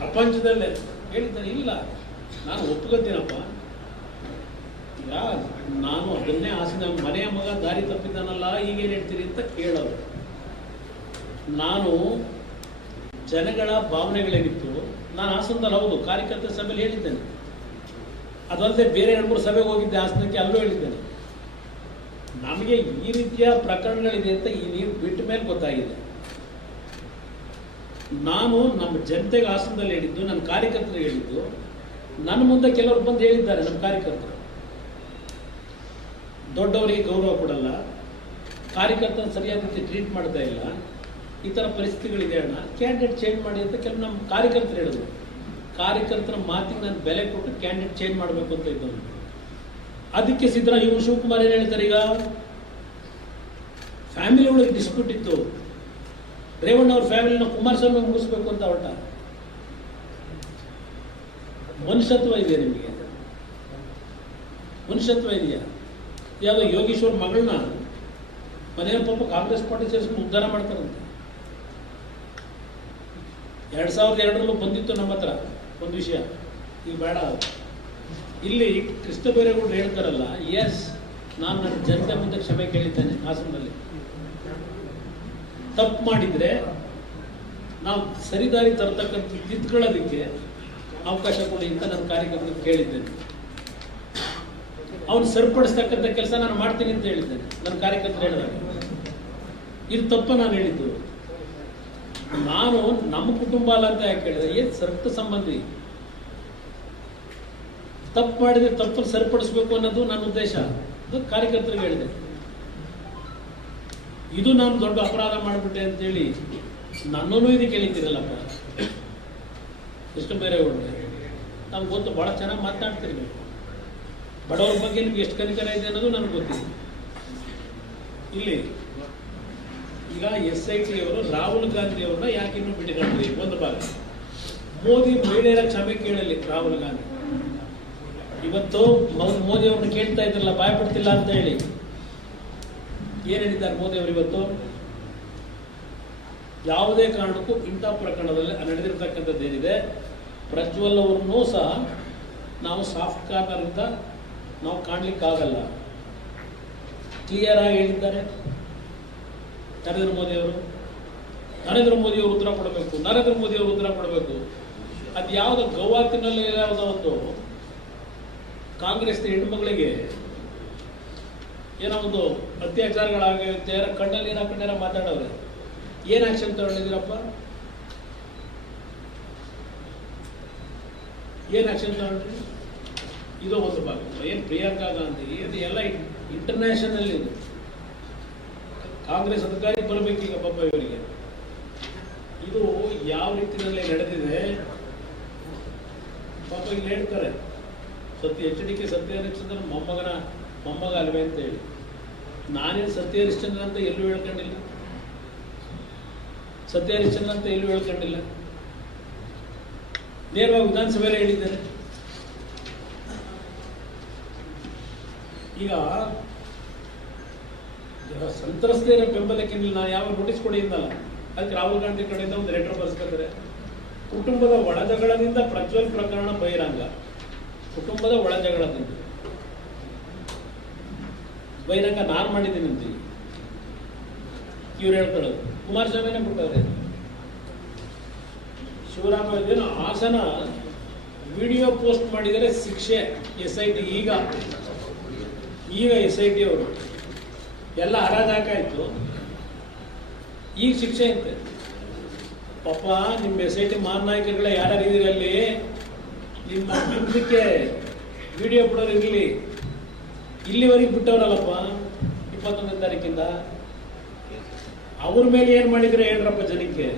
ಪ್ರಪಂಚದಲ್ಲೇ ಹೇಳಿದ್ದಾರೆ. ಇಲ್ಲ. ನಾನು ಒಪ್ಕೋತೀನಪ್ಪ ನಾನು ಅದನ್ನೇ ಆಸೆ ಮನೆಯ ಮಗ ದಾರಿ ತಪ್ಪಿದ್ದಾನಲ್ಲ ಈಗೇನು ಹೇಳ್ತೀರಿ ಅಂತ ಕೇಳೋದು. ನಾನು ಜನಗಳ ಭಾವನೆಗಳೇನಿತ್ತು, ನಾನು ಹಾಸನದಲ್ಲಿ ಹೌದು ಕಾರ್ಯಕರ್ತರ ಸಭೆಯಲ್ಲಿ ಹೇಳಿದ್ದೇನೆ. ಅದಲ್ಲದೆ ಬೇರೆ ಎರಡು ಮೂರು ಸಭೆಗೆ ಹೋಗಿದ್ದೆ ಹಾಸನಕ್ಕೆ ಅಲ್ಲೂ ಹೇಳಿದ್ದೇನೆ. ನಮಗೆ ಈ ರೀತಿಯ ಪ್ರಕರಣಗಳಿದೆ ಅಂತ ಈ ನೀರು ಬಿಟ್ಟ ಮೇಲೆ ಗೊತ್ತಾಗಿದೆ. ನಾನು ನಮ್ಮ ಜನತೆಗೆ ಹಾಸನದಲ್ಲಿ ಹೇಳಿದ್ದು, ನನ್ನ ಕಾರ್ಯಕರ್ತರಿಗೆ ಹೇಳಿದ್ದು, ನನ್ನ ಮುಂದೆ ಕೆಲವರು ಬಂದು ಹೇಳಿದ್ದಾರೆ, ನಮ್ಮ ಕಾರ್ಯಕರ್ತರು. ದೊಡ್ಡವರಿಗೆ ಗೌರವ ಕೊಡಲ್ಲ. ಕಾರ್ಯಕರ್ತನ ಸರಿಯಾದ ರೀತಿ ಟ್ರೀಟ್ ಮಾಡ್ತಾ ಇಲ್ಲ. ಈ ಥರ ಪರಿಸ್ಥಿತಿಗಳಿದೆ ಅಣ್ಣ. ಕ್ಯಾಂಡಿಡೇಟ್ ಚೇಂಜ್ ಮಾಡಿ ಅಂತ ಕೆಲವು ನಮ್ಮ ಕಾರ್ಯಕರ್ತರು ಹೇಳಿದ್ರು. ಕಾರ್ಯಕರ್ತರ ಮಾತಿಗೆ ನಾನು ಬೆಲೆ ಕೊಟ್ಟು ಕ್ಯಾಂಡಿಡೇಟ್ ಚೇಂಜ್ ಮಾಡಬೇಕು ಅಂತ ಇದ್ದವನು. ಅದಕ್ಕೆ ಸಿದ್ದರಾ ಇವರು ಶಿವಕುಮಾರ್ ಏನು ಹೇಳ್ತಾರೆ ಈಗ? ಫ್ಯಾಮಿಲಿ ಒಳಗೆ ಡಿಸ್ಪ್ಯೂಟ್ ಇತ್ತು. ರೇವಣ್ಣ ಅವ್ರ ಫ್ಯಾಮಿಲಿನ ಕುಮಾರಸ್ವಾಮಿ ಮುಗಿಸ್ಬೇಕು ಅಂತ ಹೊರಟ ಮನುಷ್ಯತ್ವ ಇದೆಯಾ ನಿಮಗೆ? ಮನುಷ್ಯತ್ವ ಇದೆಯಾ? ಯಾವುದೋ ಯೋಗೀಶ್ವರ್ ಮಗಳನ್ನ ಮನೆಯಲ್ಲಿ ಪಾಪ ಕಾಂಗ್ರೆಸ್ ಪಾರ್ಟಿ ಸೇರಿಸ್ಕೊಂಡು ಉದ್ಧಾರ ಮಾಡ್ತಾರಂತೆ. ಎರಡು ಸಾವಿರದ ಎರಡರಲ್ಲೂ ಬಂದಿತ್ತು ನಮ್ಮ ಹತ್ರ ಒಂದು ವಿಷಯ. ಈಗ ಬೇಡ. ಇಲ್ಲಿ ಕೃಷ್ಣ ಬೈರೇಗೌಡರು ಹೇಳ್ತಾರಲ್ಲ ಎಸ್ ನಾನು ನನ್ನ ಜನತೆ ಮುಂದೆ ಕ್ಷಮೆ ಕೇಳಿದ್ದೇನೆ ಹಾಸನದಲ್ಲಿ. ತಪ್ಪು ಮಾಡಿದರೆ ನಾವು ಸರಿದಾರಿ ತರ್ತಕ್ಕಂಥ ತಿದ್ಕೊಳ್ಳೋದಕ್ಕೆ ಅವಕಾಶ ಕೊಡಿ ಅಂತ ನನ್ನ ಕಾರ್ಯಕರ್ತರು ಕೇಳಿದ್ದೇನೆ. ಅವನು ಸರಿಪಡಿಸ್ತಕ್ಕಂಥ ಕೆಲಸ ನಾನು ಮಾಡ್ತೀನಿ ಅಂತ ಹೇಳಿದ್ದೇನೆ. ನನ್ನ ಕಾರ್ಯಕರ್ತರು ಹೇಳಿದಾಗ ಇದು ತಪ್ಪು ನಾನು ಹೇಳಿದ್ದು. ನಾನು ನಮ್ಮ ಕುಟುಂಬ ಅಲ್ಲ ಅಂತ ಯಾಕೆ ಹೇಳಿದೆ? ಏನು ಸರ್ಕ ಸಂಬಂಧಿ ತಪ್ಪು ಮಾಡಿದ್ರೆ ತಪ್ಪು ಸರಿಪಡಿಸ್ಬೇಕು ಅನ್ನೋದು ನನ್ನ ಉದ್ದೇಶ. ಅದು ಕಾರ್ಯಕರ್ತರಿಗೆ ಹೇಳಿದೆ. ಇದು ನಾನು ದೊಡ್ಡ ಅಪರಾಧ ಮಾಡಿಬಿಟ್ಟೆ ಅಂತೇಳಿ ನನ್ನೂ ಇದಕ್ಕೆ ಹೇಳಿದ್ದೀರಲ್ಲಪ್ಪ ಎಷ್ಟು ಬೇರೆ ನಮ್ಗೆ ಗೊತ್ತು ಭಾಳ ಚೆನ್ನಾಗಿ ಮಾತನಾಡ್ತೀರಿ ನೀವು ಬಡವರ ಬಗ್ಗೆ ನಿಮ್ಗೆ ಎಷ್ಟು ಕನಿಕರ ಇದೆ ಅನ್ನೋದು ನನಗೆ ಗೊತ್ತಿದೆ ಇಲ್ಲಿ ಈಗ ಎಸ್ ಐ ಟಿ ಅವರು ರಾಹುಲ್ ಗಾಂಧಿ ಅವ್ರನ್ನ ಯಾಕೆ ಇನ್ನೂ ಬಿಟ್ಟುಕೊಂಡ್ರಿ ಒಂದು ಭಾಗ. ಮೋದಿ ಮಹಿಳೆಯರ ಕ್ಷಮೆ ಕೇಳಲಿ ರಾಹುಲ್ ಗಾಂಧಿ. ಇವತ್ತು ಮೋದಿ ಅವ್ರನ್ನ ಕೇಳ್ತಾ ಇದ್ರಲ್ಲ ಭಯಪಡ್ತಿಲ್ಲ ಅಂತ ಹೇಳಿ. ಏನ್ ಹೇಳಿದ್ದಾರೆ ಮೋದಿ ಅವರು ಇವತ್ತು? ಯಾವುದೇ ಕಾರಣಕ್ಕೂ ಇಂಥ ಪ್ರಕರಣದಲ್ಲಿ ನಡೆದಿರ್ತಕ್ಕಂಥದ್ದು ಏನಿದೆ, ಪ್ರಜ್ವಲ್ ಅವ್ರನ್ನೂ ಸಹ ನಾವು ಸಾಫ್ಟ್ ಕಾರ್ನರಿಂದ ನಾವು ಕಾಣ್ಲಿಕ್ಕಾಗಲ್ಲ ಕ್ಲಿಯರ್ ಆಗಿ ಹೇಳಿದ್ದಾರೆ. ನರೇಂದ್ರ ಮೋದಿಯವರು ನರೇಂದ್ರ ಮೋದಿಯವರು ಉತ್ತರ ಕೊಡಬೇಕು. ನರೇಂದ್ರ ಮೋದಿಯವರು ಉತ್ತರ ಕೊಡಬೇಕು. ಅದು ಯಾವುದೋ ಗೌಹಾತಿನಲ್ಲಿ ಯಾವುದೋ ಒಂದು ಕಾಂಗ್ರೆಸ್ನ ಹೆಣ್ಮಗಳಿಗೆ ಏನೋ ಒಂದು ಅತ್ಯಾಚಾರಗಳಾಗುತ್ತೆ ಯಾರ ಕಣ್ಣಲ್ಲಿ ಏನೋ ಕಣ್ಣೇನೋ ಮಾತಾಡೋದು ಏನು ಆಕ್ಷನ್ ತಗೊಂಡಿದ್ದೀರಪ್ಪ? ಏನು ಆಕ್ಷನ್ ತಗೊಂಡ್ರಿ? ಇದು ಒಂದು ಭಾಗ. ಏನು ಪ್ರಿಯಾಂಕಾ ಗಾಂಧಿ ಅದು ಎಲ್ಲ ಇಂಟರ್ನ್ಯಾಷನಲ್ ಇದು. ಕಾಂಗ್ರೆಸ್ ಅಧಿಕಾರಿ ಬರಬೇಕೀಗ ಪಾಪ ಇವರಿಗೆ. ಇದು ಯಾವ ರೀತಿಯಲ್ಲಿ ನಡೆದಿದೆ? ಪಾಪ ಇಲ್ಲಿ ಹೇಳ್ತಾರೆ. ಸತ್ಯ, ಎಚ್ ಡಿ ಕೆ ಸತ್ಯಹರಿಶ್ಚಂದ್ರ ಮೊಮ್ಮಗನ ಮೊಮ್ಮಗ ಅಲ್ವೇ ಅಂತ ಹೇಳಿ. ನಾನೇನು ಸತ್ಯ ಹರಿಶ್ಚಂದ್ರ ಅಂತ ಎಲ್ಲೂ ಹೇಳ್ಕೊಂಡಿಲ್ಲ? ಸತ್ಯ ಹರಿಶ್ಚಂದ್ರ ಅಂತ ಎಲ್ಲೂ ಹೇಳ್ಕೊಂಡಿಲ್ಲ? ನೇರವಾಗಿ ವಿಧಾನಸಭೆಯಲ್ಲಿ ಹೇಳಿದ್ದಾರೆ. ಈಗ ಸಂತ್ರಸ್ತೆಯ ಬೆಂಬಲಕ್ಕೆ ನಾನು ಯಾವ ನೋಟಿಸ್ ಕೊಡಿ ಇಂದಲ್ಲ ಅದಕ್ಕೆ ರಾಹುಲ್ ಗಾಂಧಿ ಕಡೆಯಿಂದ ಒಂದು ಲೆಟರ್ ಬರ್ಸ್ಕೊತಾರೆ. ಕುಟುಂಬದ ಒಳಜಗಳದಿಂದ ಪ್ರಜ್ವಲ್ ಪ್ರಕರಣ ಬಹಿರಂಗ. ಕುಟುಂಬದ ಒಳಜಗಳದಿಂದ. ಬಹಿರಂಗ ನಾನು ಮಾಡಿದ್ದೀನಿ ಅಂತ ಇವ್ರು ಹೇಳ್ಕೊಳ್ಳೋದು ಕುಮಾರಸ್ವಾಮಿನೇ ಕೊಟ್ಟವ್ರೆ. ಶಿವರಾಮ ಹಾಸನ ವಿಡಿಯೋ ಪೋಸ್ಟ್ ಮಾಡಿದರೆ ಶಿಕ್ಷೆ, ಎಸ್ ಐ ಟಿ ಈಗ. ಈಗ ಎಸ್ ಐ ಟಿ ಅವರು, ಎಲ್ಲ ಹರಾಜಾಕಾಯ್ತು ಈಗ ಶಿಕ್ಷೆ ಅಂತೆ ಪಾಪ, ನಿಮ್ಮ ಎಸ್ ಐ ಟಿ ಮಾರನಾಯಕರುಗಳೇ ಯಾರ್ಯಾರು ಇದೀರಿ ಅಲ್ಲಿ? ನಿಮ್ಮ ಹಿಂದಕ್ಕೆ ವಿಡಿಯೋ ಬಿಡೋರು ಇರಲಿ. ಇಲ್ಲಿವರೆಗೆ ಬಿಟ್ಟವ್ರಲ್ಲಪ್ಪ, ಇಪ್ಪತ್ತೊಂದನೇ ತಾರೀಕಿಂದ. ಅವ್ರ ಮೇಲೆ ಏನು ಮಾಡಿದ್ರೆ ಹೇಳ್ರಪ್ಪ ಜನಕ್ಕೆ?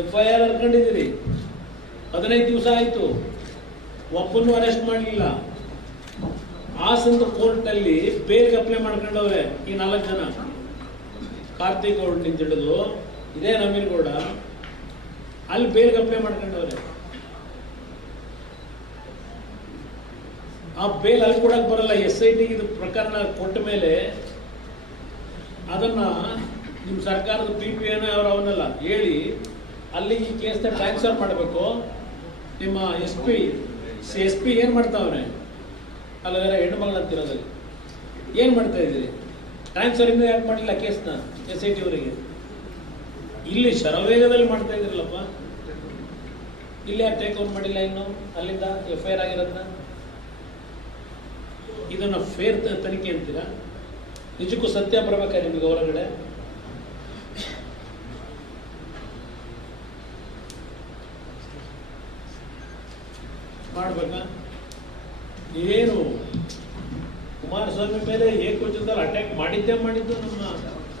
ಎಫ್ ಐ ಆರ್ ಹರ್ಕೊಂಡಿದ್ದೀರಿ ಹದಿನೈದು ದಿವಸ ಆಯಿತು. ಒಬ್ಬನೂ ಅರೆಸ್ಟ್ ಮಾಡಲಿಲ್ಲ. ಹಾಸನದ ಕೋರ್ಟ್ನಲ್ಲಿ ಬೇಗ ಅಪ್ಲೈ ಮಾಡ್ಕೊಂಡವ್ರೆ ಈ ನಾಲ್ಕು ಜನ. ಕಾರ್ತಿಕ್ ಗೌಡ್ ನಿಂತ ಹಿಡಿದು, ಇದೇ ನಮೀನ್ಗೌಡ ಅಲ್ಲಿ ಬೇಗ ಅಪ್ಲೈ ಮಾಡ್ಕೊಂಡವ್ರೆ. ಆ ಬೇಲ್ ಅಲ್ಲಿ ಕೂಡ ಬರಲ್ಲ ಎಸ್ ಐ ಟಿ ಇದು ಪ್ರಕರಣ ಕೊಟ್ಟ ಮೇಲೆ ಅದನ್ನ ನಿಮ್ಮ ಸರ್ಕಾರದ ಪಿ ಪಿ ಏನೋ ಅವರು ಅವನ್ನೆಲ್ಲ ಹೇಳಿ ಅಲ್ಲಿ ಈ ಕೇಸ್ನ ಟ್ರಾನ್ಸ್ಫರ್ ಮಾಡಬೇಕು. ನಿಮ್ಮ ಎಸ್ ಪಿ ಎಸ್ ಪಿ ಏನು ಮಾಡ್ತಾವ್ರೆ? ಅಲ್ಲಗಾರ ಹೆಣ್ಣು ಮಗಳು ಅಂತಿರೋದಲ್ಲಿ ಏನು ಮಾಡ್ತಾ ಇದ್ದೀರಿ? ಟ್ರಾನ್ಸ್ಫರ್ ಇನ್ನೂ ಯಾಕೆ ಮಾಡಿಲ್ಲ ಕೇಸ್ನ ಎಸ್ ಐ ಟಿ ಅವರಿಗೆ. ಇಲ್ಲಿ ಶರವೇಗದಲ್ಲಿ ಮಾಡ್ತಾ ಇದ್ದೀರಲ್ಲಪ್ಪ. ಇಲ್ಲಿ ಯಾಕೆ ಟೇಕ್ ಓವರ್ ಮಾಡಿಲ್ಲ ಇನ್ನು? ಅಲ್ಲಿಂದ ಎಫ್ ಐ ಆರ್ ಆಗಿರೋದನ್ನ ಇದನ್ನು ಫೇರ್ ತನಿಖೆ ಅಂತೀರಾ? ನಿಜಕ್ಕೂ ಸತ್ಯ ಬರಬೇಕಾ ನಿಮಗೆ ಹೊರಗಡೆ? ಮಾಡ್ಬೇಕಾ? ಏನು? ಕುಮಾರಸ್ವಾಮಿ ಮೇಲೆ ಏಕವಚನದಲ್ಲಿ ಅಟ್ಯಾಕ್ ಮಾಡಿದ್ದೇ ಮಾಡಿದ್ದು ನಮ್ಮ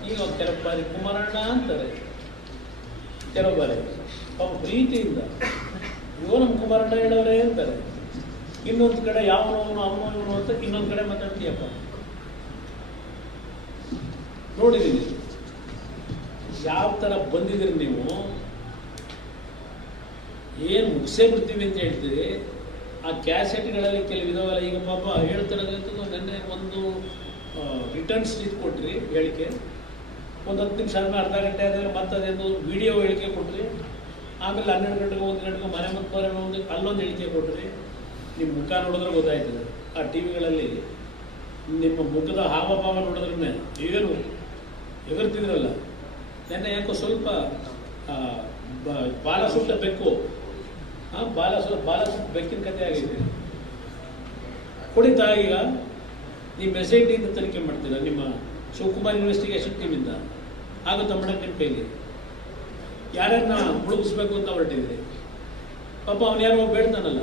ಈಗ ಕೆಲವು ಬಾರಿ ಕುಮಾರಣ್ಣ ಅಂತಾರೆ. ಕೆಲವು ಬಾರಿ. ಪಾಪ ಪ್ರೀತಿಯಿಂದ. ಇವ ನಮ್ಮ ಕುಮಾರಣ್ಣ ಹೇಳೋರೇ ಅಂತಾರೆ. ಇನ್ನೊಂದು ಕಡೆ ಯಾವನೋ ಅವನು ಇವನು ಅಂತ ಇನ್ನೊಂದು ಕಡೆ ಮಾತಾಡ್ತೀಯಪ್ಪ ನೋಡಿದ್ದೀನಿ ಯಾವ ಥರ ಬಂದಿದ್ದೀರಿ ನೀವು? ಏನು ಮುಗಿಸೇ ಬಿಡ್ತೀವಿ ಅಂತ ಹೇಳ್ತೀರಿ? ಆ ಕ್ಯಾಸೆಟ್ಗಳಲ್ಲಿ ಕೆಲವು ಇದಾವಲ್ಲ, ಈಗ ಪಾಪ ಹೇಳ್ತಿರೋದಂತೂ ನೆನ್ನೆ ಒಂದು ರಿಟರ್ನ್ಸ್ ಇದು ಕೊಟ್ರಿ ಹೇಳಿಕೆ. ಒಂದು ಹತ್ತು ನಿಮಿಷ ಆದ್ಮೇಲೆ ಅರ್ಧ ಗಂಟೆ ಆದರೆ ಮತ್ತೆ ಅದೇನು ವಿಡಿಯೋ ಹೇಳಿಕೆ ಕೊಟ್ರಿ. ಆಮೇಲೆ ಹನ್ನೆರಡು ಗಂಟೆಗೆ ಒಂದು ಗಂಟೆಗೆ ಮನೆ ಮತ್ತೆ ಒಂದು ಅಲ್ಲೊಂದು ಹೇಳಿಕೆ ಕೊಟ್ರಿ. ನಿಮ್ಮ ಮುಖ ನೋಡಿದ್ರೆ ಗೊತ್ತಾಯ್ತದೆ. ಆ ಟಿ ವಿಗಳಲ್ಲಿ ನಿಮ್ಮ ಮುಖದ ಹಾವಭಾವ ನೋಡಿದ್ರೆ ಏನು ಎಗರ್ತಿದ್ರಲ್ಲ ನೆನ್ನೆ ಯಾಕೋ ಸ್ವಲ್ಪ ಬಾಲ ಸುಟ್ಟ ಬೆಕ್ಕು. ಬಾಲ ಬಾಲ ಬೆಕ್ಕಿನ ಕಥೆ ಆಗಿದೆ ಕುಡಿತಾ ಈಗ ನೀವು ಎಸ್ ಐ ಟಿಯಿಂದ ತನಿಖೆ ಮಾಡ್ತೀರಾ? ನಿಮ್ಮ ಶಿವಕುಮಾರ್ ಇನ್ವೆಸ್ಟಿಗೇಷನ್ ಟೀಮಿಂದ ಆಗುತ್ತಾ ಮೇಡಮ್ ನಿಮ್ಮ ಕೈಲಿ ಯಾರ್ಯಾರನ್ನ ಮುಳುಗಿಸ್ಬೇಕು ಅಂತ ಹೊರಟಿದ್ರಿ? ಪಾಪ ಅವನು ಯಾರೋ ಬೇಡ್ತಾನಲ್ಲ.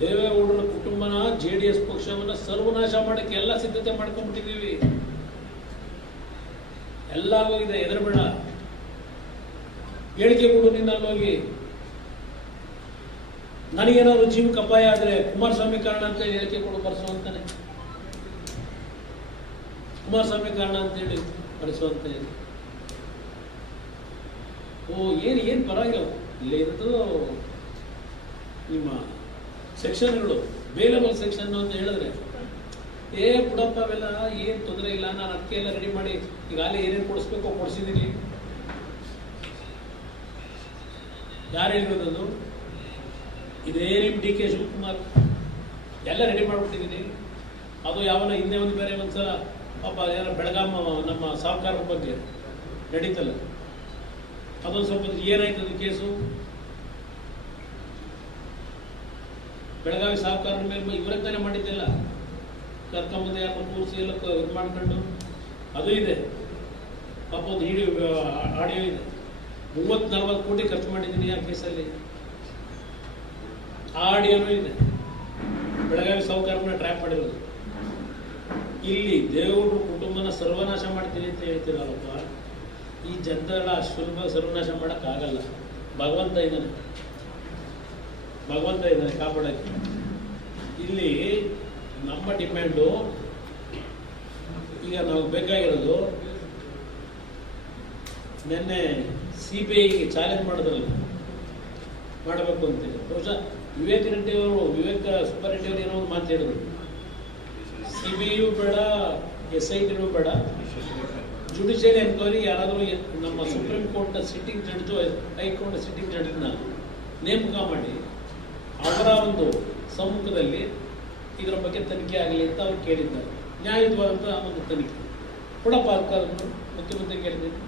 ದೇವೇಗೌಡರ ಕುಟುಂಬನ, ಜೆ ಡಿ ಎಸ್ ಪಕ್ಷವನ್ನ ಸರ್ವನಾಶ ಮಾಡಕ್ಕೆ ಎಲ್ಲ ಸಿದ್ಧತೆ ಮಾಡ್ಕೊಂಡ್ಬಿಟ್ಟಿದ್ದೀವಿ. ಎಲ್ಲ ಹೋಗಿದೆ ಎದುರುಬೇಡ ಹೇಳಿಕೆ ಕೊಡು ನಿನ್ನ ಅಲ್ಲೋಗಿ ನನಗೇನಾದ್ರು ಜೀವಕ್ಕೆ ಅಪಾಯ ಆದರೆ ಕುಮಾರಸ್ವಾಮಿ ಕಾರಣ ಅಂತ ಹೇಳಿ ಹೇಳಿಕೆ ಕೊಡು ಬರೆಸುವಂತಾನೆ ಕುಮಾರಸ್ವಾಮಿ ಕಾರಣ ಅಂತ ಹೇಳಿ ಅಂತ ಹೇಳಿ. ಓ, ಏನು ಏನು ಪರವಾಗಿಲ್ಲ. ಇಲ್ಲೇ ಇರೋದು ನಿಮ್ಮ ಸೆಕ್ಷನ್ಗಳು ಬೇಲಬಲ್ ಸೆಕ್ಷನ್ ಅಂತ ಹೇಳಿದ್ರೆ, ಏ ಬಿಡಪ್ಪ ಅವೆಲ್ಲ ಏನು ತೊಂದರೆ ಇಲ್ಲ, ನಾನು ಅದಕ್ಕೆ ಎಲ್ಲ ರೆಡಿ ಮಾಡಿ ಈಗಾಗಲೇ ಏನೇನು ಕೊಡಿಸ್ಬೇಕೋ ಕೊಡಿಸಿದ್ದೀನಿ. ಯಾರು ಹೇಳಿರೋದು ಇದೇ ನಿಮ್ಮ ಡಿ ಕೆ ಶಿವಕುಮಾರ್. ಎಲ್ಲ ರೆಡಿ ಮಾಡಿಬಿಟ್ಟಿದ್ದೀನಿ ಅದು ಯಾವನ ಹಿಂದೆ ಒಂದು ಬೇರೆ ಒಂದು ಸಲ ಪಾಪ ಏನೋ ಬೆಳಗಾಮ ನಮ್ಮ ಸಹಕಾರ ಬಗ್ಗೆ ನಡೀತಲ್ಲ. ಅದೊಂದು ಸ್ವಲ್ಪ ಏನಾಯ್ತು ಅದು ಕೇಸು? ಬೆಳಗಾವಿ ಸಹಕಾರದ ಮೇಲೆ ಇವರಂತಾನೆ ಮಾಡಿದ್ದೆಲ್ಲ. ಕರ್ಕೊಂಬಂದು ಮೂರು ಕೂರಿಸಿ ಎಲ್ಲ ಇದು ಮಾಡ್ಕೊಂಡು. ಅದು ಇದೆ. ಪಾಪ ಒಂದು ಹಿಡಿಯೋ ಆಡಿಯೋ ಇದೆ. ಮೂವತ್ತು ನಲ್ವತ್ತು ಕೋಟಿ ಖರ್ಚು ಮಾಡಿದ್ದೀನಿ ಆ ಕೇಸಲ್ಲಿ. ಆಡಿಯೋನೂ ಇದೆ. ಬೆಳಗಾವಿ ಸಾಹುಕಾರನ ಟ್ರ್ಯಾಪ್ ಮಾಡಿರೋದು. ಇಲ್ಲಿ ದೇವರು ಕುಟುಂಬನ ಸರ್ವನಾಶ ಮಾಡ್ತೀನಿ ಅಂತ ಹೇಳ್ತೀರಲ್ಲಪ್ಪ. ಈ ಜನತೆಗಳ ಸುಲಭ ಸರ್ವನಾಶ ಮಾಡೋಕ್ಕಾಗಲ್ಲ. ಭಗವಂತ ಇದ್ದಾನೆ. ಭಗವಂತ ಇದ್ದಾನೆ, ಕಾಪಾಡಕ್ಕೆ. ಇಲ್ಲಿ ನಮ್ಮ ಡಿಮ್ಯಾಂಡು ಈಗ ನಾವು ಬೇಕಾಗಿರೋದು ನಿನ್ನೆ ಸಿ ಬಿ ಐಗೆ ಚಾಲೆಂಜ್ ಮಾಡಿದ್ರಲ್ಲ. ಮಾಡಬೇಕು ಅಂತೇಳಿ ಬಹುಶಃ ವಿವೇಕ್ ರೆಡ್ಡಿ ಅವರು, ವಿವೇಕ್ ಸುಬ್ಬಾರೆಡ್ಡಿ ಅವರು ಏನೋ ಒಂದು ಮಾತು ಹೇಳಿದ್ರು. ಸಿ ಬಿ ಯು ಬೇಡ ಎಸ್ ಐ ಟಿನೂ ಬೇಡ. ಜುಡಿಷಿಯಲ್ ಎನ್ಕ್ವೈರಿ ಯಾರಾದರೂ ನಮ್ಮ ಸುಪ್ರೀಂ ಕೋರ್ಟ್ನ ಸಿಟ್ಟಿಂಗ್ ಜಡ್ಜು ಹೈಕೋರ್ಟ್ನ ಸಿಟ್ಟಿಂಗ್ ಜಡ್ಜ್ನ ನೇಮಕ ಮಾಡಿ, ಅವರ ಒಂದು ಸಮ್ಮುಖದಲ್ಲಿ ಇದರ ಬಗ್ಗೆ ತನಿಖೆ ಆಗಲಿ ಅಂತ ಅವ್ರು ಕೇಳಿದ್ದಾರೆ. ನ್ಯಾಯಯುತವಾದಂಥ ಒಂದು ತನಿಖೆ. ಕೊಡಪ್ಪ ಅದಕ್ಕೆ ಮುಖ್ಯಮಂತ್ರಿ ಕೇಳಿದ್ದೀನಿ